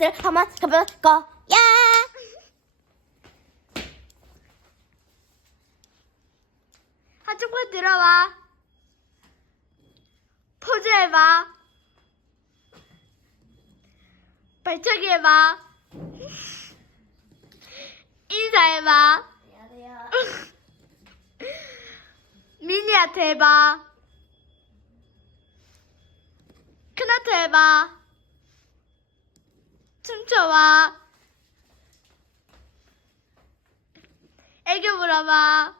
테스트를 한번 해볼 거야. 한쪽으로 들어와. 포즈 해봐. 발차기 해봐. 인사해봐. 안녕하세요. 미니한테 해봐. 큰아트 해봐. 춤춰봐. 애교 물어봐.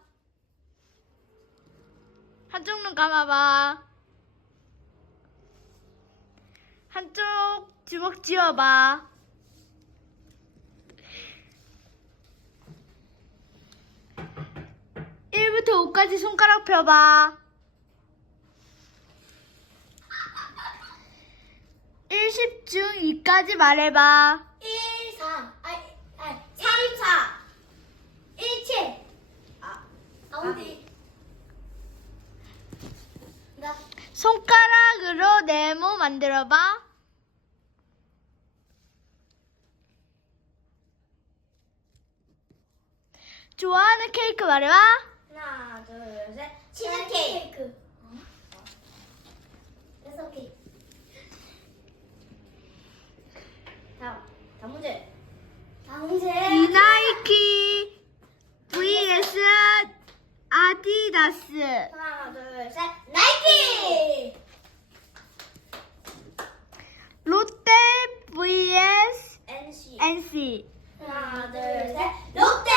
한쪽 눈 감아봐. 한쪽 주먹 쥐어봐. 일부터 5까지 손가락 펴봐. 1, 10중 2까지 말해봐. 1, 3, 아니, 아니, 3, 4, 1, 7. 아, 아, 어디? 나, 손가락으로 네모 만들어봐. 좋아하는 케이크 말해봐. 하나, 둘, 셋. 치즈 케이크. 여섯 케이크. 다음, 문제. 다음 문제. 이나이키 vs 아디다스. 하나, 둘, 셋. 나이키! 롯데 vs NC. NC. 하나, 둘, 셋. 롯데!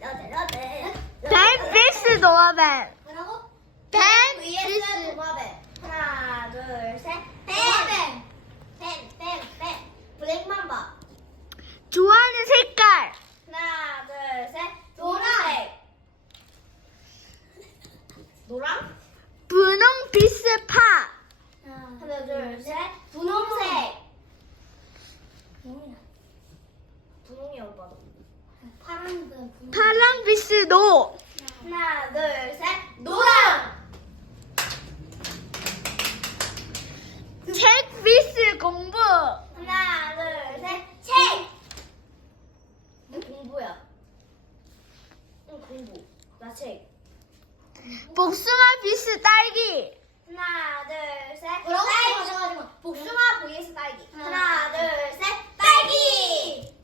롯데, 롯데. 벤 vs 노아벤. 뭐라고? 벤 vs 도마뱀. 하나, 둘, 셋. 뱀! 뱀, 뱀, 뱀. 블랙맘바. 좋아하는 색깔. 하나, 둘, 셋. 노란색. 노랑? 분홍 비스 파. 하나, 둘, 셋. 분홍색. 분홍이야, 오빠도. 파란, 파랑 비스 노. 하나, 둘, 셋. 노랑! 책 비스 공부. 하나, 둘, 셋. 책! 너 공부야. 응, 공부. 나 책. 복숭아 비스 딸기. 하나, 둘, 셋. 뭐라고? 딸기. 잠깐만, 잠깐만. 복숭아 vs 딸기. 하나, 둘, 셋. 딸기!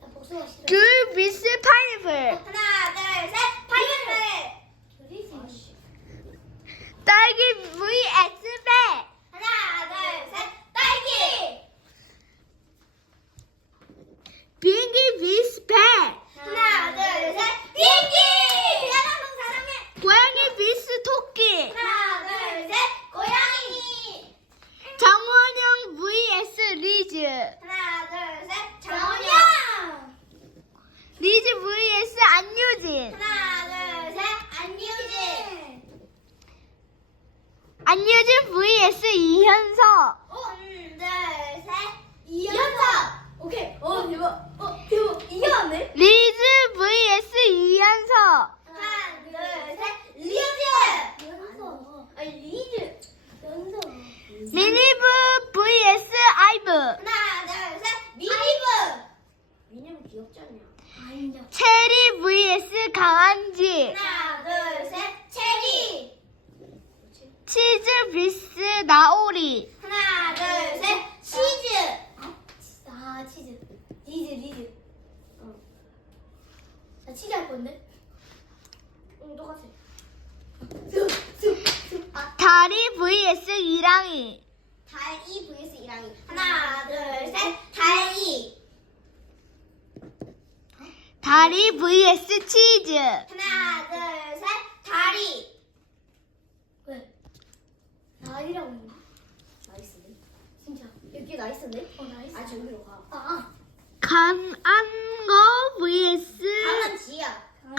나 복숭아 싫어. 귤 비스 파인애플. 하나, 둘, 셋. 파인애플. 그리지. 딸기 vs 배. 하나, 둘, 셋. 딸기! 비행기 비스 배. 하나, 둘, 셋. 비행기! 대한항공 사랑해. 고양이 비스 토끼. 하나, 둘, 셋. 고양이! 정원영 vs 리즈. 하나, 둘, 셋. 정원영! 리즈 vs 안유진. 하나, 둘, 셋. 안유진! 안유진 vs 이현서. 하나, 둘, 셋. 이현석! 오케이. 어, 대박. 어, 대박. 이겨왔네? 리즈 vs 이현서. 하나, 둘, 셋. 리즈! 연서. 아니, 리즈. 연서. 미니브 vs 아이브. 하나, 둘, 셋. 미니브! 미니브 귀엽지 않냐? 아, 인정. 체리 vs 강한지. 하나, 둘, 셋. 체리! 치즈 나오리. 하나, 둘, 셋. 치즈! 아, 치즈. 리즈, 리즈. 어. 나 치즈 할 건데? 응, 똑같아. 아, 다리 vs 이랑이. 달이 vs 이랑이. 하나, 둘, 셋. 달이! 다리 vs 치즈. 하나, 둘, 셋. 다리! 왜? 나이라고 했는데? 나이스네. 진짜. 여기 나이스네? 어, 나이스. 아, 저기로 가. 아, 아. 강한 거 vs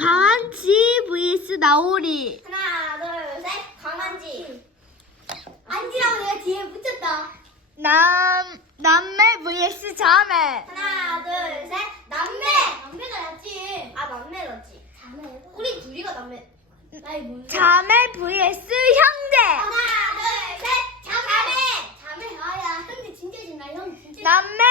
강한지 vs 나오리. 하나, 둘, 셋. 강한지. 안지라고 내가 뒤에 붙였다. 남 남매 vs 자매. 하나, 둘, 셋. 남매! 남매가 낫지. 아, 남매 맞지? 자매. 우리 둘이가 남매. 나이 뭔 자매 vs 형제. 하나, 둘, 셋. 자매! 자매. 아야, 형제 진짜 진나 형 진짜. 남매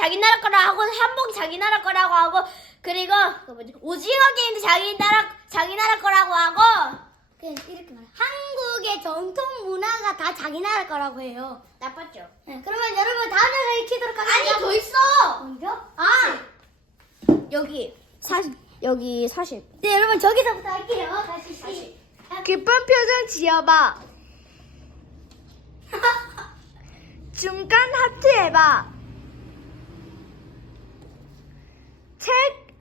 자기 나라 거라고 하고 한복 자기 나라 거라고 하고 그리고 그 뭐지 오징어 게임도 자기 나라 자기 나라 거라고 하고 그냥 이렇게 말해. 한국의 전통 문화가 다 자기 나라 거라고 해요. 나빴죠? 네, 그러면 여러분 다음 영상 익히도록 하겠습니다. 아니 더 있어. 먼저? 아 여기 40 여기 40 네, 여러분 저기서부터 할게요. 다시 시. 기쁜 표정 지어봐. 중간 하트 해봐. 책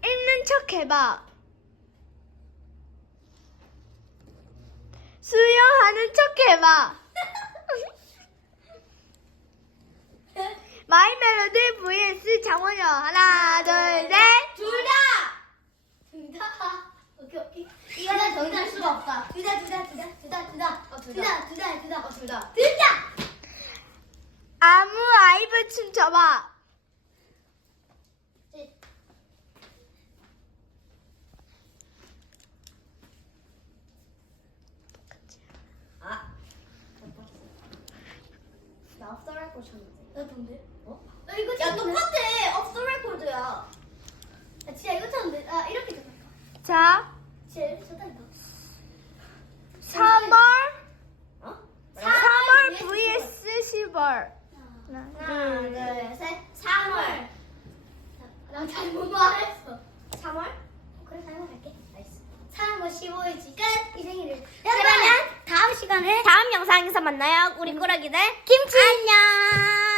읽는 척 해봐. 수영하는 척 해봐. 마이 멜로디 vs 장원영 하나 둘 셋. 둘 다. 둘 다. 오케이, 오케이. 이거는 정답 수가 없다. 둘 다, 둘 다, 둘 다, 둘 다, 둘 다. 어, 둘둘 다. 다, 둘 다, 둘 다. 어, 둘 다. 둘 다! 아무 아이브 춤 춰봐. 아. 거 쳤는데. 나 뭔데? 어? 나 이거 야 쳤는데? 똑같아. 업소랄 코드야. 아, 진짜 이거 쳤는데? 아, 이렇게 쳤다니까. 자, 진짜 이렇게 쳤다니까. 3월 어? 3월 vs 10월. 하나, 둘, 셋. 3월. 나 잘못 말했어. 만나요. 우리 음. 꼬라기들 김치 안녕.